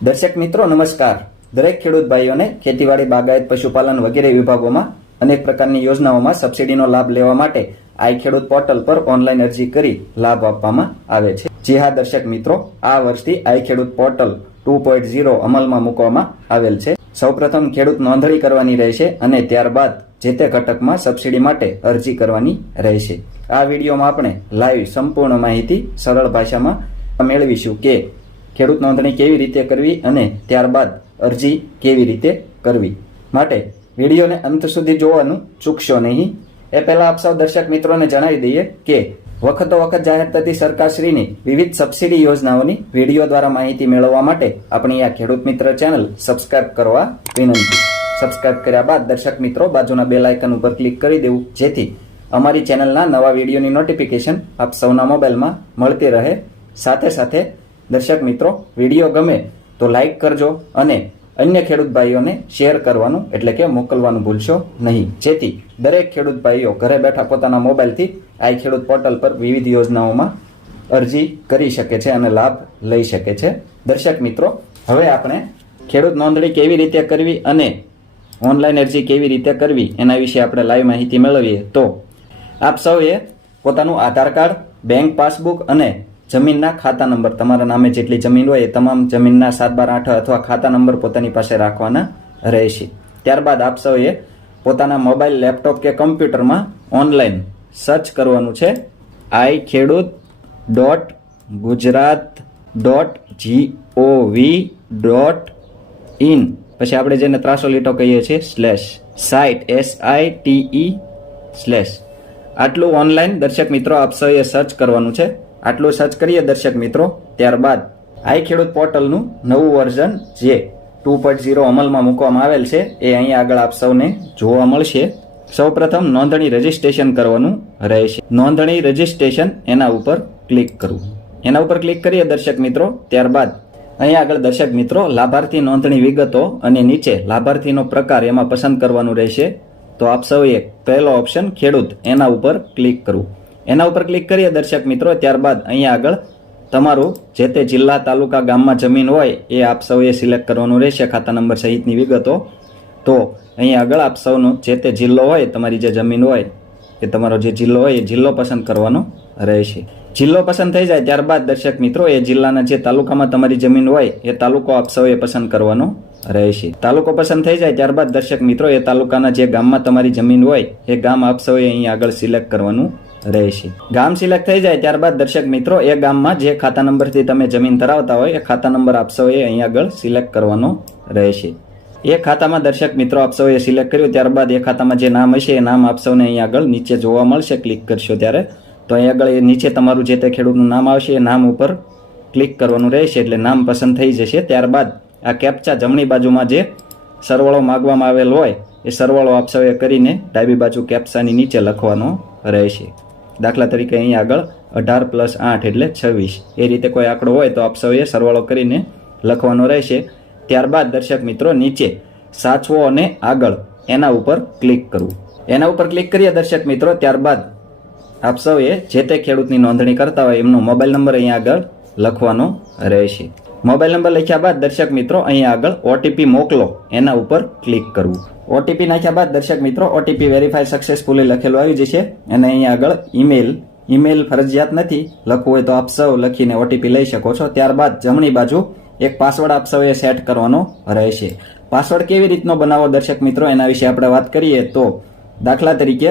દર્શક મિત્રો, નમસ્કાર. દરેક ખેડૂત ભાઈઓને ખેતીવાડી, બાગાયત, પશુપાલન વગેરે વિભાગોમાં અનેક પ્રકારની યોજનાઓમાં સબસિડીનો લાભ લેવા માટે આઈ ખેડૂત પોર્ટલ પર ઓનલાઈન અરજી કરી લાભ આપવામાં આવે છે. જી હા, દર્શક મિત્રો, આ વર્ષથી આઈ ખેડૂત પોર્ટલ ટુ પોઈન્ટ ઝીરો અમલમાં મૂકવામાં આવેલ છે. સૌપ્રથમ ખેડૂત નોંધણી કરવાની રહેશે અને ત્યારબાદ જે તે ઘટકમાં સબસિડી માટે અરજી કરવાની રહેશે. આ વિડીયોમાં આપણે લાઈવ સંપૂર્ણ માહિતી સરળ ભાષામાં મેળવીશું કે ખેડૂત નોંધણી કેવી રીતે કરવી અને ત્યારબાદ અરજી કેવી રીતે કરવી? માટે વિડીયોને અંત સુધી જોવાનું ચૂકશો નહીં. એ પહેલાં આપ સૌ દર્શક મિત્રોને જણાવી દઈએ કે વખતો વખત જાહેર થતી સરકારશ્રીની વિવિધ સબસિડી યોજનાઓની વીડિયો દ્વારા માહિતી મેળવવા માટે આપણી આ ખેડૂત મિત્ર ચેનલ સબસ્ક્રાઇબ કરવા વિનંતી. સબસ્ક્રાઇબ કર્યા બાદ દર્શક મિત્રો બાજુના બે લાયકન ઉપર ક્લિક કરી દેવું. જેથી અમારી ચેનલના નવા વિડીયોની નોટિફિકેશન આપ સૌના મોબાઈલમાં મળતી રહે. સાથે સાથે દર્શક મિત્રો, વીડિયો ગમે તો લાઇક કરજો અને અન્ય ખેડૂત ભાઈઓને શેર કરવાનું એટલે કે મોકલવાનું ભૂલશો નહીં. જેથી દરેક ખેડૂત ભાઈઓ ઘરે બેઠા પોતાના મોબાઈલથી આ ખેડૂત પોર્ટલ પર વિવિધ યોજનાઓમાં અરજી કરી શકે છે અને લાભ લઈ શકે છે. દર્શક મિત્રો, હવે આપણે ખેડૂત નોંધણી કેવી રીતે કરવી અને ઓનલાઈન અરજી કેવી રીતે કરવી એના વિશે આપણે લાઈવ માહિતી મેળવીએ તો આપ સૌએ પોતાનું આધાર કાર્ડ બેંક પાસબુક અને જમીનના ખાતા નંબર, તમારા નામે જેટલી જમીન હોય એ તમામ જમીનના સાત બાર આઠ અથવા ખાતા નંબર પોતાની પાસે રાખવાના રહેશે. ત્યારબાદ આપ સૌએ પોતાના મોબાઈલ, લેપટોપ કે કમ્પ્યુટરમાં ઓનલાઈન સર્ચ કરવાનું છે. I Khedut dot Gujarat dot gov dot in. પછી આપણે જેને ત્રાસો લીટો કહીએ છીએ, slash site S I T slash. આટલું ઓનલાઈન દર્શક મિત્રો આપ સૌએ સર્ચ કરવાનું છે. આટલું સર્ચ કરીએ દર્શક મિત્રો, ત્યારબાદ આઈ ખેડૂત પોર્ટલનું નવું વર્ઝન જે ટુ પોઈન્ટ ઝીરો અમલમાં મૂકવામાં આવેલ છે, એ અહીં આગળ આપ સૌને જોવા મળશે. સૌપ્રથમ નોંધણી રજીસ્ટ્રેશન કરવાનું રહેશે. નોંધણી રજીસ્ટ્રેશન એના ઉપર ક્લિક કરવું. એના ઉપર ક્લિક કરીએ દર્શક મિત્રો, ત્યારબાદ અહીં આગળ દર્શક મિત્રો, લાભાર્થી નોંધણી વિગતો અને નીચે લાભાર્થીનો પ્રકાર એમાં પસંદ કરવાનું રહેશે. તો આપ સૌએ પહેલો ઓપ્શન ખેડૂત, એના ઉપર ક્લિક કરવું. એના ઉપર ક્લિક કરીએ દર્શક મિત્રો, ત્યારબાદ અહીંયા આગળ તમારું જે તે જિલ્લા, તાલુકા, ગામમાં જમીન હોય એ આપ સૌએ સિલેક્ટ કરવાનું રહેશે ખાતા નંબર સહિતની વિગતો. તો અહીંયા આગળ આપ સૌનો જે તે જિલ્લો હોય, તમારી જે જમીન હોય એ તમારો જે જિલ્લો હોય એ જિલ્લો પસંદ કરવાનો રહેશે. જિલ્લો પસંદ થઈ જાય ત્યારબાદ દર્શક મિત્રો, એ જિલ્લાના જે તાલુકામાં તમારી જમીન હોય એ તાલુકો આપ સૌએ પસંદ કરવાનો રહેશે. તાલુકો પસંદ થઈ જાય ત્યારબાદ દર્શક મિત્રો, એ તાલુકાના જે ગામમાં તમારી જમીન હોય એ ગામ આપ સૌએ અહીં આગળ સિલેક્ટ કરવાનું રહેશે. ગામ સિલેક્ટ થઈ જાય ત્યારબાદ દર્શક મિત્રો, એ ગામમાં જે ખાતા નંબરથી તમે જમીન ધરાવતા હોય, એ ખાતા નંબર આપશો એ અહીં આગળ સિલેક્ટ કરવાનો રહેશે. એ ખાતામાં દર્શક મિત્રો આપશો એ સિલેક્ટ કર્યું ત્યારબાદ એ ખાતામાં જે નામ હશે, એ નામ આપશોને અહીં આગળ નીચે જોવા મળશે ક્લિક કરશો ત્યારે. તો અહીં આગળ એ નીચે તમારું જે તે ખેડૂતનું નામ આવશે, એ નામ ઉપર ક્લિક કરવાનું રહેશે, એટલે નામ પસંદ થઈ જશે. ત્યારબાદ આ કેપ્ચા જમણી બાજુમાં જે સરવાળો માગવામાં આવેલ હોય, એ સરવાળો આપશો એ કરીને ડાબી બાજુ કેપ્સાની નીચે લખવાનો રહેશે. દાખલા તરીકે અહીં આગળ અઢાર પ્લસ આઠ એટલે છવ્વીસ. એ રીતે કોઈ આંકડો હોય તો આપ સૌએ સરવાળો કરીને લખવાનો રહેશે. ત્યારબાદ દર્શક મિત્રો નીચે સાચવો અને આગળ એના ઉપર ક્લિક કરવું. એના ઉપર ક્લિક કરીએ દર્શક મિત્રો, ત્યારબાદ આપ સૌએ જે તે ખેડૂતની નોંધણી કરતા હોય એમનો મોબાઈલ નંબર અહીં આગળ લખવાનો રહેશે. મોબાઈલ નંબર લખ્યા બાદ દર્શક મિત્રો અહીંયા આગળ ઓટીપી મોકલો. એના ઉપર ક્લિક કરવું. ઓટીપી નાખ્યા બાદ દર્શક મિત્રો ઓટીપી વેરીફાઈ સક્સેસફુલી લખેલું આવી જશે. અને અહીં આગળ ઈમેલ ઈમેલ ફરજિયાત નથી. લખવું હોય તો આપ સૌ લખીને ઓટીપી લઈ શકો છો. ત્યારબાદ જમણી બાજુ એક પાસવર્ડ આપ સૌએ સેટ કરવાનો રહેશે. પાસવર્ડ કેવી રીતનો બનાવો દર્શક મિત્રો? એના વિશે આપણે વાત કરીએ તો દાખલા તરીકે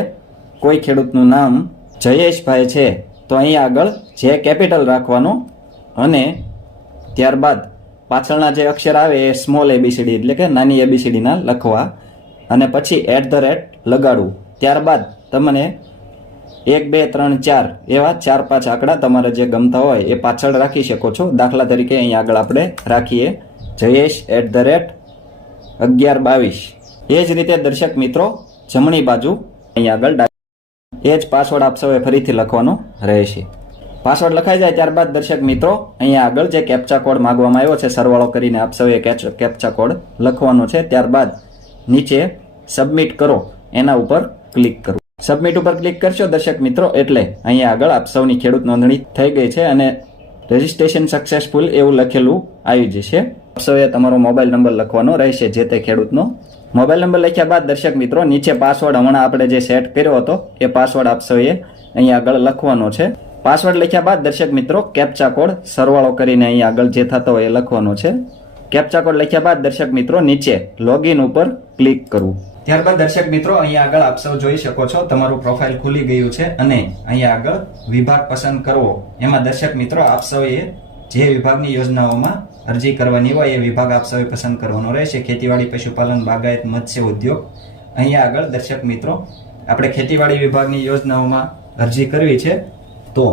કોઈ ખેડૂતનું નામ જયેશભાઈ છે. તો અહીં આગળ જે કેપિટલ રાખવાનો અને ત્યારબાદ પાછળના જે અક્ષર આવે એ સ્મોલ એબીસીડી એટલે કે નાની એબીસીડીના લખવા અને પછી એટ ધ રેટ લગાડવું. ત્યારબાદ તમને એક, બે, ત્રણ, ચાર એવા ચાર, પાંચ આંકડા તમારે જે ગમતા હોય એ પાછળ રાખી શકો છો. દાખલા તરીકે અહીં આગળ આપણે રાખીએ. જયેશ એટ ધ રેટ અગિયાર, બાવીસ. એ જ રીતે દર્શક મિત્રો, જમણી બાજુ અહીં આગળ એ જ પાસવર્ડ આપ સૌએ ફરીથી લખવાનો રહેશે. પાસવર્ડ લખાઈ જાય ત્યારબાદ દર્શક મિત્રો, અહીંયા આગળ જે કેપ્ચા કોડ માંગવામાં આવ્યો છે, સરવાળો કરીને આપ સૌએ કેપ્ચા કોડ લખવાનો છે. ત્યારબાદ નીચે સબમિટ કરો. એના ઉપર ક્લિક કરો. સબમિટ ઉપર ક્લિક કરશો દર્શક મિત્રો, એટલે અહીંયા આગળ આપ સૌની ખેડૂત નોંધણી થઈ ગઈ છે અને રજીસ્ટ્રેશન સક્સેસફુલ એવું લખેલું આવી જશે. આપ સૌએ તમારો મોબાઈલ નંબર લખવાનો રહેશે જે તે ખેડૂતનો. મોબાઈલ નંબર લખ્યા બાદ દર્શક મિત્રો, નીચે પાસવર્ડ હમણાં આપણે જે સેટ કર્યો હતો, એ પાસવર્ડ આપસોએ અહીંયા આગળ લખવાનો છે. પાસવર્ડ લખ્યા બાદ દર્શક મિત્રો કેપ્ચા કોડ સરવાળો કરીને અહીં આગળ જે થતો હોય એ લખવાનો છે. કેપ્ચા કોડ લખ્યા બાદ દર્શક મિત્રો નીચે લોગિન ઉપર ક્લિક કરવું. ત્યારબાદ દર્શક મિત્રો, અહીંયા આગળ આપ સૌ જોઈ શકો છો, તમારું પ્રોફાઇલ ખુલી ગયું છે અને અહીંયા આગળ વિભાગ પસંદ કરવો. એમાં દર્શક મિત્રો, આપ સૌએ જે વિભાગની યોજનાઓમાં અરજી કરવાની હોય એ વિભાગ આપ સૌએ પસંદ કરવાનો રહેશે. ખેતીવાડી, પશુપાલન, બાગાયત, મત્સ્ય ઉદ્યોગ. અહીંયા આગળ દર્શક મિત્રો, આપણે ખેતીવાડી વિભાગની યોજનાઓમાં અરજી કરવી છે. તો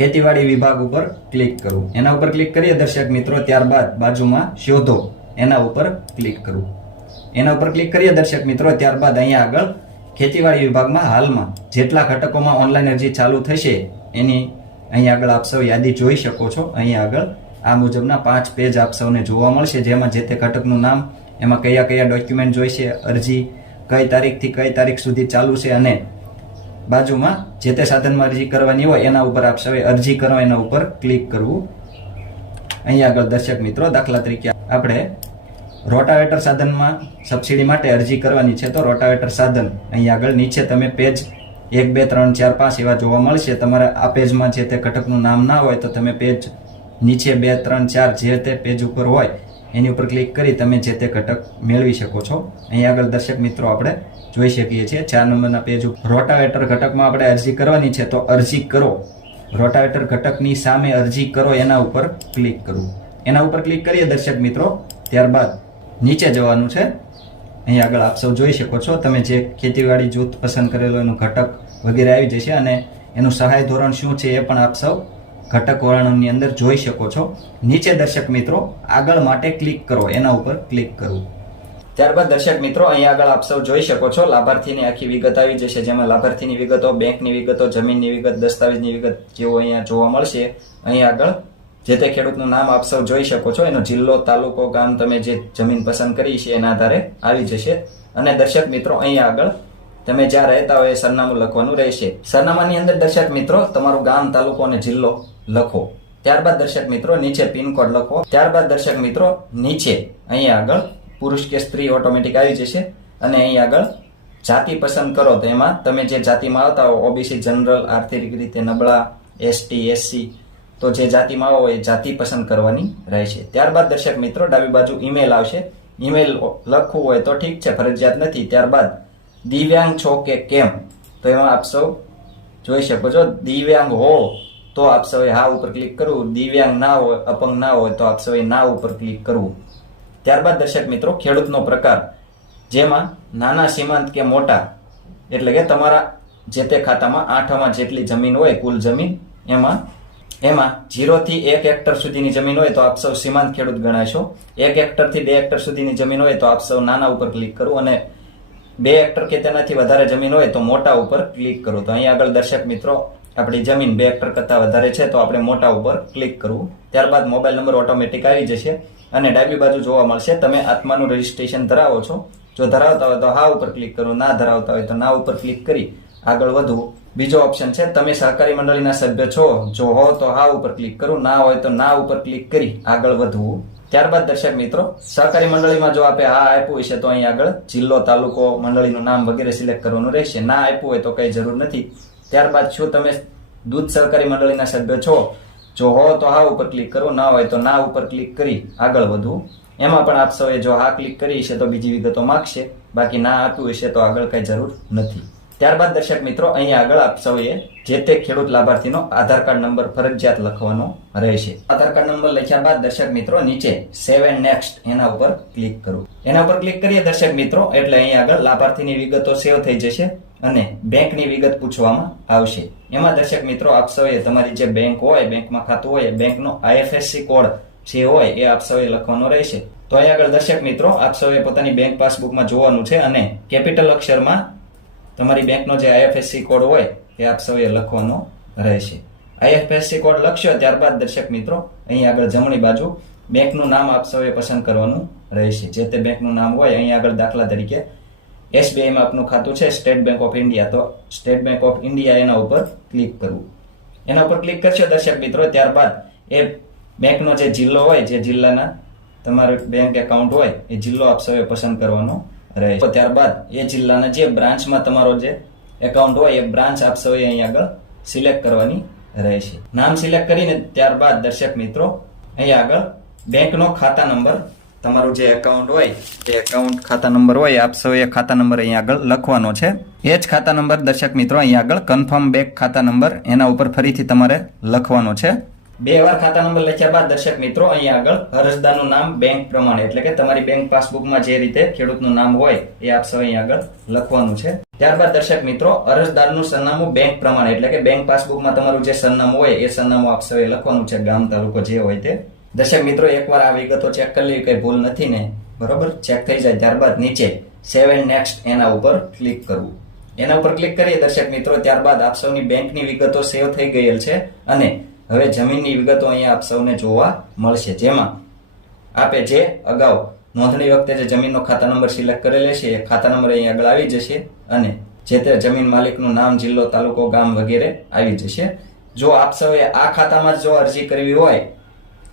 ખેતીવાડી વિભાગ ઉપર ક્લિક કરવું એના ઉપર ક્લિક કરીએ દર્શક મિત્રો, ત્યારબાદ બાજુમાં શોધો. એના ઉપર ક્લિક કરવું એના ઉપર ક્લિક કરીએ દર્શક મિત્રો, ત્યારબાદ અહીંયા આગળ ખેતીવાડી વિભાગમાં હાલમાં જેટલા ઘટકોમાં ઓનલાઈન અરજી ચાલુ થશે, એની અહીંયા આગળ આપ સૌ યાદી જોઈ શકો છો. અહીંયા આગળ આ મુજબના પાંચ પેજ આપ સૌને જોવા મળશે, જેમાં જે તે ઘટકનું નામ, એમાં કયા કયા ડોક્યુમેન્ટ જોઈશે, અરજી કઈ તારીખથી કઈ તારીખ સુધી ચાલુ છે અને બાજુમાં જે તે સાધનમાં અરજી કરવાની હોય એના ઉપર આપ સૌએ અરજી કરો એના ઉપર ક્લિક કરવું. અહીંયા આગળ દર્શક મિત્રો દાખલા તરીકે આપણે રોટાવેટર સાધનમાં સબસિડી માટે અરજી કરવાની છે તો રોટાવેટર સાધન અહીંયા આગળ નીચે તમે પેજ એક, બે, ત્રણ, ચાર, પાંચ એવા જોવા મળશે. તમારે આ પેજમાં જે તે ઘટકનું નામ ના હોય તો તમે પેજ નીચે બે, ત્રણ, ચાર જે તે પેજ ઉપર હોય એની ઉપર ક્લિક કરી તમે જે તે ઘટક મેળવી શકો છો. અહીંયા આગળ દર્શક મિત્રો આપણે જોઈ શકીએ છીએ. ચાર નંબરના પેજ રોટાવેટર ઘટકમાં આપણે અરજી કરવાની છે તો અરજી કરો. રોટાવેટર ઘટકની સામે અરજી કરો એના ઉપર ક્લિક કરવું એના ઉપર ક્લિક કરીએ દર્શક મિત્રો, ત્યારબાદ નીચે જવાનું છે. અહીં આગળ આપ સૌ જોઈ શકો છો, તમે જે ખેતીવાડી જૂથ પસંદ કરેલું એનું ઘટક વગેરે આવી જશે અને એનું સહાય ધોરણ શું છે એ પણ આપ સૌ ઘટક વર્ણનની અંદર જોઈ શકો છો. નીચે દર્શક મિત્રો, આગળ માટે ક્લિક કરો. એના ઉપર ક્લિક કરવું ત્યારબાદ દર્શક મિત્રો અહીંયા આગળ આપ સૌ જોઈ શકો છો, લાભાર્થીની આખી વિગત આવી જશે. જેમાં લાભાર્થીની વિગતો, બેંકની વિગતો, જમીનની વિગત, દસ્તાવેજની વિગત જેવો અહીંયા જોવા મળશે. અહીં આગળ જે તે ખેડૂતનું નામ આપ સૌ જોઈ શકો છો. એનો જિલ્લો, તાલુકો, ગામ તમે જે જમીન પસંદ કરી છે એના આધારે આવી જશે. અને દર્શક મિત્રો અહીંયા આગળ તમે જ્યાં રહેતા હોય એ સરનામું લખવાનું રહેશે. સરનામાની અંદર દર્શક મિત્રો, તમારું ગામ, તાલુકો અને જિલ્લો લખો. ત્યારબાદ દર્શક મિત્રો નીચે પિનકોડ લખો. ત્યારબાદ દર્શક મિત્રો નીચે અહીં આગળ પુરુષ કે સ્ત્રી ઓટોમેટિક આવી જશે અને અહીં આગળ જાતિ પસંદ કરો. તો એમાં તમે જે જાતિમાં આવતા હો, ઓબીસી, જનરલ, આર્થિક રીતે નબળા, એસટી, એસસી, તો જે જાતિમાં આવો એ જાતિ પસંદ કરવાની રહેશે. ત્યારબાદ દર્શક મિત્રો ડાબી બાજુ ઈમેલ આવશે. ઈમેલ લખવું હોય તો ઠીક છે, ફરજિયાત નથી. ત્યારબાદ દિવ્યાંગ છો કે કેમ? તો એમાં આપ સૌ જોઈ શકો છો. દિવ્યાંગ હો. તો આપ સૌએ હા ઉપર ક્લિક કરવું. દિવ્યાંગ ના હોય, અપંગ ના હોય તો આપ સૌએ ના ઉપર ક્લિક કરવું. ત્યારબાદ દર્શક મિત્રો, ખેડૂતનો પ્રકાર. જેમાં નાના સીમાંત કે મોટા, એટલે કે તમારા જે તે ખાતામાં આઠમાં જેટલી જમીન હોય, કુલ જમીન, એમાં એમાં જીરોથી એક હેક્ટર સુધીની જમીન હોય તો આપ સૌ સીમાંત ખેડૂત ગણાશો. એક હેક્ટરથી બે હેક્ટર સુધીની જમીન હોય તો આપ સૌ નાના ઉપર ક્લિક કરો અને બે હેક્ટર કે તેનાથી વધારે જમીન હોય તો મોટા ઉપર ક્લિક કરો. તો અહીં આગળ દર્શક મિત્રો આપણી જમીન બે હેક્ટર કરતાં વધારે છે, તો આપણે મોટા ઉપર ક્લિક કરવું. ત્યારબાદ મોબાઈલ નંબર ઓટોમેટિક આવી જશે અને ડાબી બાજુ જોવા મળશે. તમે આત્માનું રજીસ્ટ્રેશન ધરાવો છો. જો ધરાવતા હોય તો હા ઉપર ક્લિક કરો, ના ધરાવતા હોય તો ના ઉપર ક્લિક કરી આગળ વધવું. બીજો ઓપ્શન છે, તમે સહકારી મંડળીના સભ્ય છો, જો હો તો હા ઉપર ક્લિક કરું, ના હોય તો ના ઉપર ક્લિક કરી આગળ વધવું. ત્યારબાદ દર્શક મિત્રો, સહકારી મંડળીમાં જો આપે હા આપ્યું હશે તો અહીં આગળ જિલ્લો, તાલુકો, મંડળીનું નામ વગેરે સિલેક્ટ કરવાનું રહેશે. ના આપ્યું હોય તો કઈ જરૂર નથી. ત્યારબાદ શું તમે દૂધ સહકારી મંડળીના સભ્ય છો? જો હો તો હા ઉપર ક્લિક કરો, ના હોય તો ના ઉપર ક્લિક કરી આગળ વધવું. એમાં પણ આપ સૌએ જો હા ક્લિક કરી હશે તો બીજી વિગતો માગશે. બાકી ના આપ્યું હશે તો આગળ કઈ જરૂર નથી. ત્યારબાદ દર્શક મિત્રો અહીંયા આગળ આપ સૌએ જે તે ખેડૂત લાભાર્થીનો આધાર કાર્ડ નંબર ફરજિયાત લખવાનો રહેશે. આધાર કાર્ડ નંબર લખ્યા બાદ દર્શક મિત્રો નીચે સેવ એન્ડ નેક્સ્ટ એના ઉપર ક્લિક કરવું એના ઉપર ક્લિક કરીએ દર્શક મિત્રો, એટલે અહીંયા આગળ લાભાર્થીની વિગતો સેવ થઈ જશે. અને બેંકની વિગત પૂછવામાં આવશે. એમાં દર્શક મિત્રો, આપ સૌએ તમારી જે બેંક હોય બેંકમાં ખાતું હોય બેંકનો આઈએફએસસી કોડ જે હોય, એ આપ સૌએ લખવાનો રહેશે. તો અહીં આગળ દર્શક મિત્રો, આપ સૌએ પોતાની બેંક પાસબુકમાં જોવાનું છે અને કેપિટલ અક્ષરમાં તમારી બેંકનો જે આઈએફએસસી કોડ હોય, એ આપ સૌએ લખવાનો રહેશે. આઈએફએસસી કોડ લખશો, ત્યારબાદ દર્શક મિત્રો, અહીં આગળ જમણી બાજુ બેંકનું નામ આપ સૌએ પસંદ કરવાનું રહેશે. જે તે બેંકનું નામ હોય, અહીં આગળ દાખલા તરીકે એસબીઆઈમાં આપનું ખાતું છે, સ્ટેટ બેંક ઓફ ઇન્ડિયા. તો સ્ટેટ બેંક ઓફ ઇન્ડિયા એના ઉપર ક્લિક કરવું. એના ઉપર ક્લિક કરશો દર્શક મિત્રો, ત્યારબાદ એ બેંકનો જે જિલ્લો હોય, જે જિલ્લાના તમારું બેંક એકાઉન્ટ હોય, એ જિલ્લો આપ સૌએ પસંદ કરવાનો રહે છે. ત્યારબાદ એ જિલ્લાના જે બ્રાન્ચમાં તમારો જે એકાઉન્ટ હોય, એ બ્રાન્ચ આપ સૌએ અહીં આગળ સિલેક્ટ કરવાની રહે છે. નામ સિલેક્ટ કરીને ત્યારબાદ દર્શક મિત્રો, અહીં આગળ બેંકનો ખાતા નંબર તમારું જે એકાઉન્ટ હોય તે એકાઉન્ટ ખાતા નંબર હોય, આપ સૌએ ખાતા નંબર અહીં આગળ લખવાનો છે. એ જ ખાતા નંબર દર્શક મિત્રો અહીં આગળ કન્ફર્મ બેંક ખાતા નંબર એના ઉપર ફરીથી તમારે લખવાનો છે. બે વાર ખાતા નંબર લખ્યા બાદ દર્શક મિત્રો અહીં આગળ અરજદારનું નામ બેંક પ્રમાણે, એટલે કે તમારી બેંક પાસબુકમાં જે રીતે ખેડૂતનું નામ હોય, એ આપ સૌ અહીં આગળ લખવાનું છે. ત્યારબાદ દર્શક મિત્રો અરજદારનું સરનામું બેંક પ્રમાણે, એટલે કે બેંક પાસબુકમાં તમારું જે સરનામું હોય, એ સરનામું આપ સૌએ લખવાનું છે. ગામ, તાલુકો જે હોય તે. દર્શક મિત્રો, એકવાર આ વિગતો ચેક કરી લેવી કઈ ભૂલ નથી ને? બરોબર? ચેક થઈ જાય ત્યારબાદ નીચે સેવન નેક્સ્ટ એના ઉપર ક્લિક કરવું. એના ઉપર ક્લિક કરીએ દર્શક મિત્રો, ત્યારબાદ આપ સૌની બેંકની વિગતો સેવ થઈ ગયેલ છે અને હવે જમીનની વિગતો અહીંયા આપ સૌને જોવા મળશે. જેમાં આપે જે અગાઉ નોંધણી વખતે જે જમીનનો ખાતા નંબર સિલેક્ટ કરેલ છે, એ ખાતા નંબર અહીં આગળ આવી જશે અને જે તે જમીન માલિકનું નામ, જિલ્લો, તાલુકો, ગામ વગેરે આવી જશે. જો આપ સૌએ આ ખાતામાં જો અરજી કરવી હોય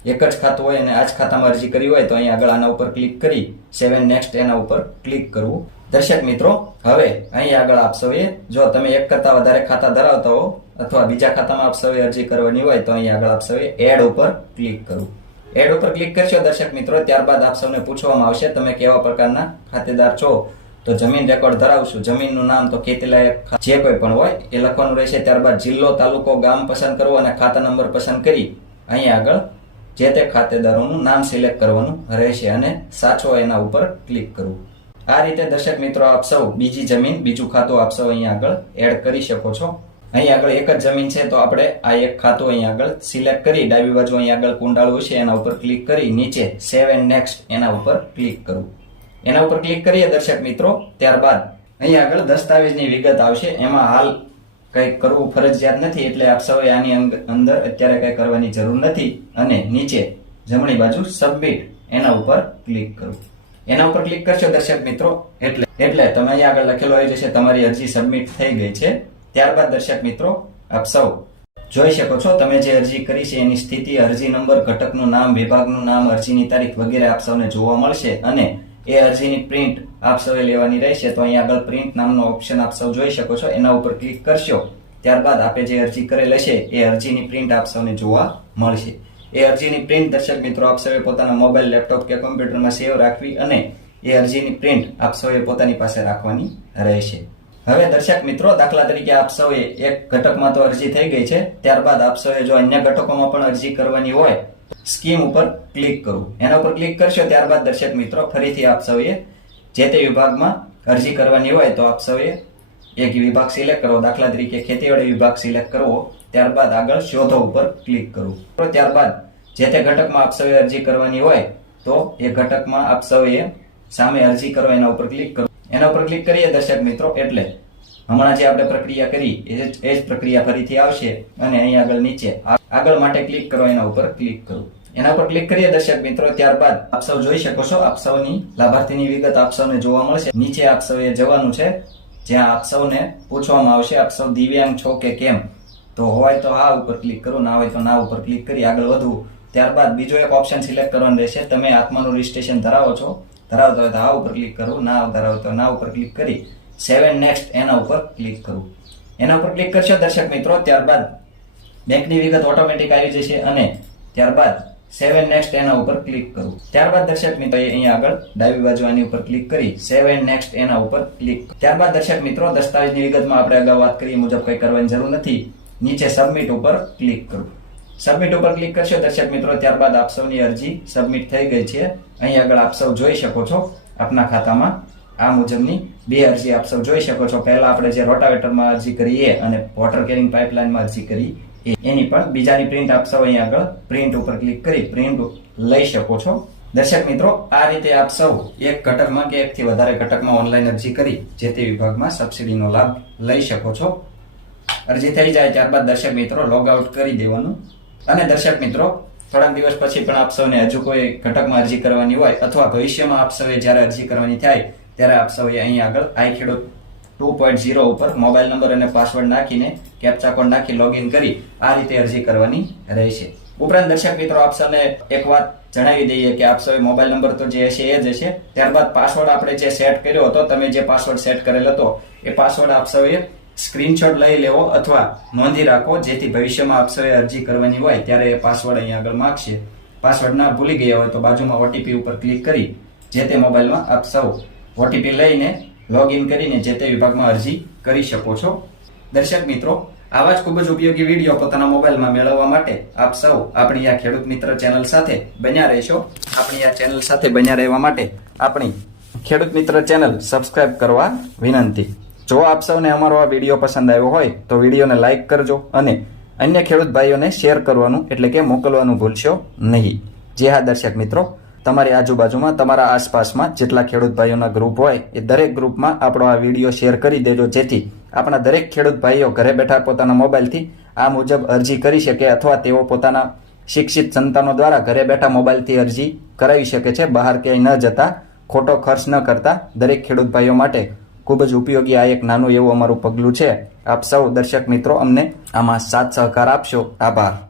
એક જ ખાતું હોય અને આ જ ખાતામાં અરજી કરી હોય તો અહીં આગળ આના ઉપર ક્લિક કરી સેવન નેક્સ્ટ એના ઉપર ક્લિક કરવું. દર્શક મિત્રો, હવે અહીં આગળ આપ સૌએ, જો તમે એક કરતા વધારે ખાતા ધરાવતા હો અથવા બીજા ખાતામાં આપ સૌએ અરજી કરવાની હોય તો અહીં આગળ આપ સૌએ એડ ઉપર ક્લિક કરવું. એડ ઉપર ક્લિક કરશો દર્શક મિત્રો, ત્યારબાદ આપ સૌને પૂછવામાં આવશે તમે કેવા પ્રકારના ખાતેદાર છો? તો જમીન રેકોર્ડ ધરાવશું. જમીનનું નામ તો ખેતીલાયક જે કોઈ પણ હોય, એ લખવાનું રહેશે. ત્યારબાદ જિલ્લો, તાલુકો, ગામ પસંદ કરવું અને ખાતા નંબર પસંદ કરી અહીં આગળ જે તે ખાતેદારોનું નામ સિલેક્ટ કરવાનું રહેશે અને સાચો એના ઉપર ક્લિક કરવું. આ રીતે દર્શક મિત્રો, આપ સૌ બીજી જમીન, બીજું ખાતું આપ સૌ અહીં આગળ એડ કરી શકો છો. અહીં આગળ એક જ જમીન છે, તો આપણે આ એક ખાતું અહીં આગળ સિલેક્ટ કરી, ડાબી બાજુ અહીં આગળ કુંડાળું છે, એના ઉપર ક્લિક કરી, નીચે સેવ એન્ડ નેક્સ્ટ એના ઉપર ક્લિક કરવું એના ઉપર ક્લિક કરીએ દર્શક મિત્રો, ત્યારબાદ અહીં આગળ દસ્તાવેજની વિગત આવશે, એમાં હાલ કંઈક કરવું ફરજિયાત નથી એટલે આપ સૌએ આની અંદર અત્યારે કંઈ કરવાની જરૂર નથી અને નીચે જમણી બાજુ સબમિટ એના ઉપર ક્લિક કરો. એના ઉપર ક્લિક કરશો દર્શક મિત્રો, એટલે એટલે તમે અહીંયા આગળ લખેલો આવી જશે, તમારી અરજી સબમિટ થઈ ગઈ છે. ત્યારબાદ દર્શક મિત્રો, આપ સૌ જોઈ શકો છો, તમે જે અરજી કરી છે એની સ્થિતિ, અરજી નંબર, ઘટકનું નામ, વિભાગનું નામ, અરજીની તારીખ વગેરે આપ સૌને જોવા મળશે અને એ અરજીની પ્રિન્ટ આપ સૌએ લેવાની રહેશે, તો અહીં આગળ પ્રિન્ટ નામનો ઓપ્શન આપ સૌ જોઈ શકો છો. એના ઉપર ક્લિક કરશો. ત્યારબાદ આપે જે અરજી કરેલ હશે, એ અરજીની પ્રિન્ટ આપ સૌને જોવા મળશે. એ અરજીની પ્રિન્ટ દર્શક મિત્રો, આપ સૌએ પોતાના મોબાઈલ લેપટોપ કે કોમ્પ્યુટરમાં સેવ રાખવી અને એ અરજીની પ્રિન્ટ આપ સૌએ પોતાની પાસે રાખવાની રહેશે. હવે દર્શક મિત્રો, દાખલા તરીકે આપ સૌએ એક ઘટકમાં તો અરજી થઈ ગઈ છે. ત્યારબાદ આપ સૌએ જો અન્ય ઘટકોમાં પણ અરજી કરવાની હોય સ્કીમ ઉપર ક્લિક કરવું એના ઉપર ક્લિક કરશો, ત્યારબાદ દર્શક મિત્રો, ફરીથી આપ સૌએ જે તે વિભાગમાં અરજી કરવાની હોય તો આપ સૌએ એક વિભાગ સિલેક્ટ કરવો દાખલા તરીકે ખેતીવાડી વિભાગ સિલેક્ટ કરવો, ત્યારબાદ આગળ શોધો ઉપર ક્લિક કરવું ત્યારબાદ જે તે ઘટકમાં આપ સૌએ અરજી કરવાની હોય તો એ ઘટકમાં આપ સૌએ સામે અરજી કરો, એના ઉપર ક્લિક કરો. એના ઉપર ક્લિક કરીએ દર્શક મિત્રો, એટલે હમણાં જે આપણે પ્રક્રિયા કરી, એ જ પ્રક્રિયા ફરીથી આવશે અને અહીં આગળ નીચે આગળ માટે ક્લિક કરો, એના ઉપર ક્લિક કરો. એના પર ક્લિક કરીએ દર્શક મિત્રો, ત્યારબાદ આપ સૌ જોઈ શકો છો, આપ સૌની લાભાર્થીની વિગત આપ સૌને જોવા મળશે. નીચે આપ સૌએ જવાનું છે, જ્યાં આપ સૌને પૂછવામાં આવશે, આપ સૌ દિવ્યાંગ છો કે કેમ? તો હોય તો હા ઉપર ક્લિક કરો, ના હોય તો ના ઉપર ક્લિક કરી આગળ વધવું. ત્યારબાદ બીજો એક ઓપ્શન સિલેક્ટ કરવાનું રહેશે, તમે આત્માનું રજિસ્ટ્રેશન ધરાવો છો. ધરાવતા હોય તો હા ઉપર ક્લિક કરવું ના ધરાવતો ના ઉપર ક્લિક કરી સેવન નેક્સ્ટ એના ઉપર ક્લિક કરવું એના ઉપર ક્લિક કરશો દર્શક મિત્રો, ત્યારબાદ બેંકની વિગત ઓટોમેટિક આવી જશે અને ત્યારબાદ સેવન નેક્સ્ટ એના ઉપર ક્લિક કરું. ત્યારબાદ દર્શક મિત્રો અહીંયા આગળ ડાબી બાજુ આની ઉપર ક્લિક કરી. સેવન નેક્સ્ટ એના ઉપર ક્લિક ત્યારબાદ દર્શક મિત્રો, દસ્તાવેજની વિગતમાં આપણે અગાઉ વાત કરી મુજબ કંઈ કરવાની જરૂર નથી. નીચે સબમિટ ઉપર ક્લિક કરવું સબમિટ ઉપર ક્લિક કરશો, દર્શક મિત્રો, ત્યારબાદ આપ સૌની અરજી સબમિટ થઈ ગઈ છે. અહીં આગળ આપ સૌ જોઈ શકો છો, આપના ખાતામાં આ મુજબની બે અરજી આપ સૌ જોઈ શકો છો. પહેલા આપણે જે રોટાવેટરમાં અરજી કરીએ અને વોટર કેરિંગ પાઇપલાઇનમાં અરજી કરી એની પર બીજાની પ્રિન્ટ આપશો અહીં આગળ પ્રિન્ટ ઉપર ક્લિક કરી પ્રિન્ટ લઈ શકો છો. દર્શક મિત્રો, આ રીતે આપ સૌ એક ઘટકમાં કે એકથી વધારે ઘટકમાં ઓનલાઈન અરજી કરી જે તે વિભાગમાં સબસિડીનો લાભ લઈ શકો છો. અરજી થઈ જાય ત્યારબાદ દર્શક મિત્રો લોગ આઉટ કરી દેવાનું. અને દર્શક મિત્રો, થોડાક દિવસ પછી પણ આપ સૌને હજુ કોઈ ઘટકમાં અરજી કરવાની હોય અથવા ભવિષ્યમાં આપ સૌએ જ્યારે અરજી કરવાની થાય ત્યારે આપ સૌએ અહીં આગળ I Khedut two point zero ઉપર મોબાઈલ નંબર અને પાસવર્ડ નાખીને કેપ્ચા કોડ નાખી લોગિન કરી આ રીતે અરજી કરવાની રહેશે. ઉપરાંત દર્શક મિત્રો, આપ સૌને એક વાત જણાવી દઈએ કે આપ સૌએ મોબાઈલ નંબર તો જે હશે એ જ હશે. ત્યારબાદ પાસવર્ડ આપણે જે સેટ કર્યો હતો, તમે જે પાસવર્ડ સેટ કરેલ હતો, એ પાસવર્ડ આપ સૌએ સ્ક્રીનશોટ લઈ લેવો અથવા નોંધી રાખો, જેથી ભવિષ્યમાં આપ સૌએ અરજી કરવાની હોય ત્યારે એ પાસવર્ડ અહીંયા આગળ માંગશે. પાસવર્ડ ના ભૂલી ગયા હોય તો બાજુમાં ઓટીપી ઉપર ક્લિક કરી, જે તે મોબાઈલમાં આપ સૌ ઓટીપી લઈને લોગિન કરીને જે તે વિભાગમાં અરજી કરી શકો છો. દર્શક મિત્રો, આવા જ ખૂબ જ ઉપયોગી વીડિયો પોતાના મોબાઈલમાં મેળવવા માટે આપ સૌ આપણી આ ખેડૂત મિત્ર ચેનલ સાથે બન્યા રહેશો. આપણી આ ચેનલ સાથે બન્યા રહેવા માટે આપણી ખેડૂત મિત્ર ચેનલ સબસ્ક્રાઇબ કરવા વિનંતી. જો આપ સૌને અમારો આ વીડિયો પસંદ આવ્યો હોય, તો વિડીયોને લાઇક કરજો અને અન્ય ખેડૂત ભાઈઓને શેર કરવાનું એટલે કે મોકલવાનું ભૂલશો નહીં. જે હા, દર્શક મિત્રો તમારી આજુબાજુમાં, તમારા આસપાસમાં જેટલા ખેડૂત ભાઈઓના ગ્રુપ હોય, એ દરેક ગ્રુપમાં આપણો આ વીડિયો શેર કરી દેજો, જેથી આપણા દરેક ખેડૂત ભાઈઓ ઘરે બેઠા પોતાના મોબાઈલથી આ મુજબ અરજી કરી શકે અથવા તેઓ પોતાના શિક્ષિત સંતાનો દ્વારા ઘરે બેઠા મોબાઈલથી અરજી કરાવી શકે છે. બહાર ક્યાંય ન જતા, ખોટો ખર્ચ ન કરતા, દરેક ખેડૂત ભાઈઓ માટે ખૂબ જ ઉપયોગી આ એક નાનું એવું અમારું પગલું છે. આપ સૌ દર્શક મિત્રો, અમને આમાં સાથ સહકાર આપશો. આભાર.